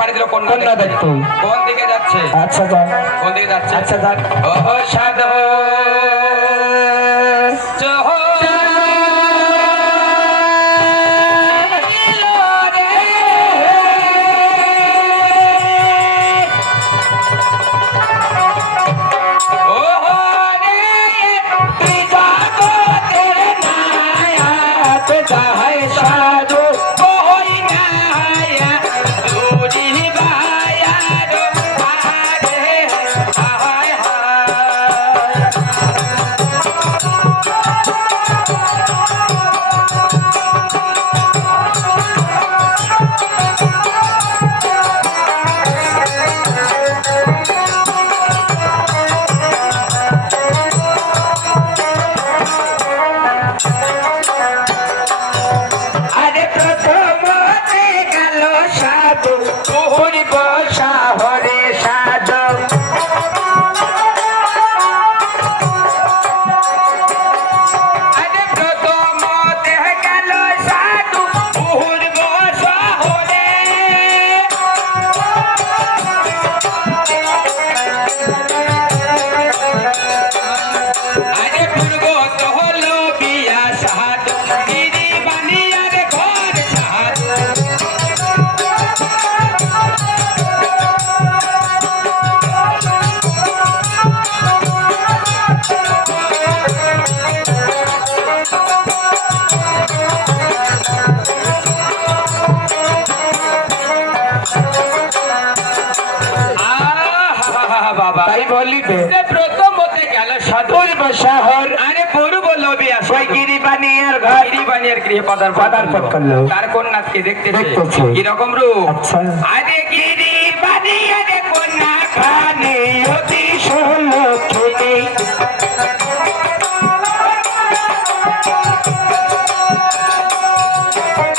পাড়ি দিল কন্যা দেখতে। কোন দিকে যাচ্ছে? আচ্ছা যাও। কোন দিকে যাচ্ছে? আচ্ছা যাক। ও সাধু তাই বলিবে প্রথম হতে গেল সাধুর শহর আরে পূর্ব লোভিয়া ওই গিরিবানিয়ার ঘর গিরিবানিয়ার গৃহে পদার্পণ করলো। তার কন্যাকে দেখতেছে কিরকম রূপ। আচ্ছা আরে গিরিবানিয়ার কন্যা খানে অতি সুলক্ষণী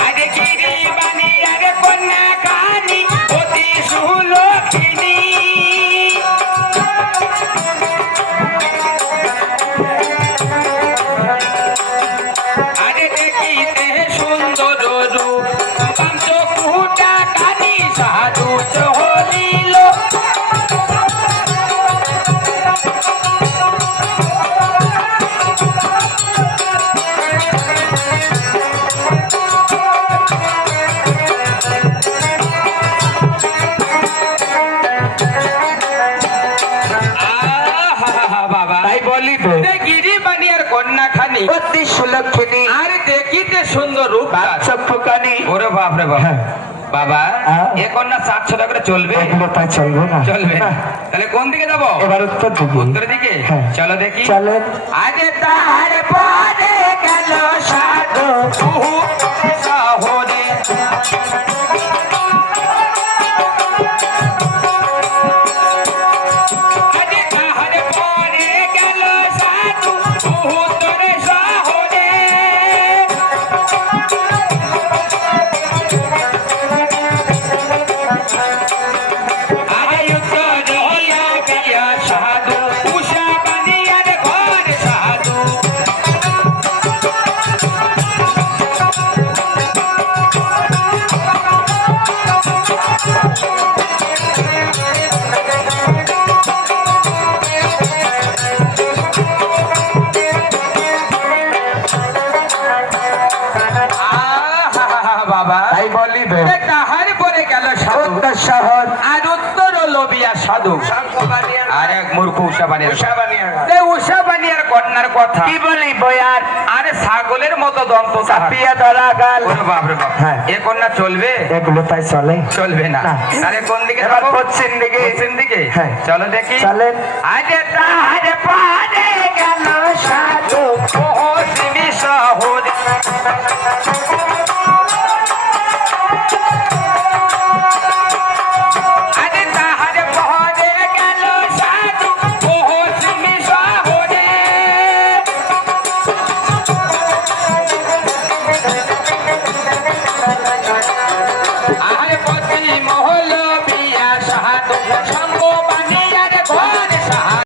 আরে গিরিবানিয়ার কন্যা খানি অতি সুলক্ষণী আরে দেখিতে সুন্দর রূপ পঞ্চকুটা কানি সাধু চলিল বাবা তাই বলিবে গিরিবানিয়ার কন্যা খানি অতি সুলক্ষণী আরে দেখিতে সুন্দর রূপ চক্ষুকানি ওরে বাপ রে বাপ বাবা এ কন্যা 400 টাকা করে চলবে? এগুলো তাই চলবে না চলবে না। তাহলে কোন দিকে যাবো? এবার উত্তর দিকে উত্তর দিকে চলো দেখি। চলেন আরে তার পরে গেল সাধু শহরে আরে তার পরে গেল সাধু উত্তর শহরে আরে উত্তর হইয়া গিয়া সাধু উষা বানিয়ার ঘর সাধু বাবা তাই বলিবে কাহার পরে গেল সাধু উত্তর শহর আর উত্তর লোবিয়া সাধু আর এক মূর্খ উষা বানিয়ার উষা বানিয়ার কন্যার কথা কি বলিব আর আরে ছাগলের মতো দন্ত চাপিয়া ধরা গাল বাপরে বাপ এ কন্যা চলবে? এগুলো তাই চলে চলবে না। না। আরে কোন দিকে এবার যাবো? পশ্চিম দিকে পশ্চিম দিকে হ্যাঁ। চলো দেখি। চলেন আরে তাহার পারে গেল সাধু ও শিব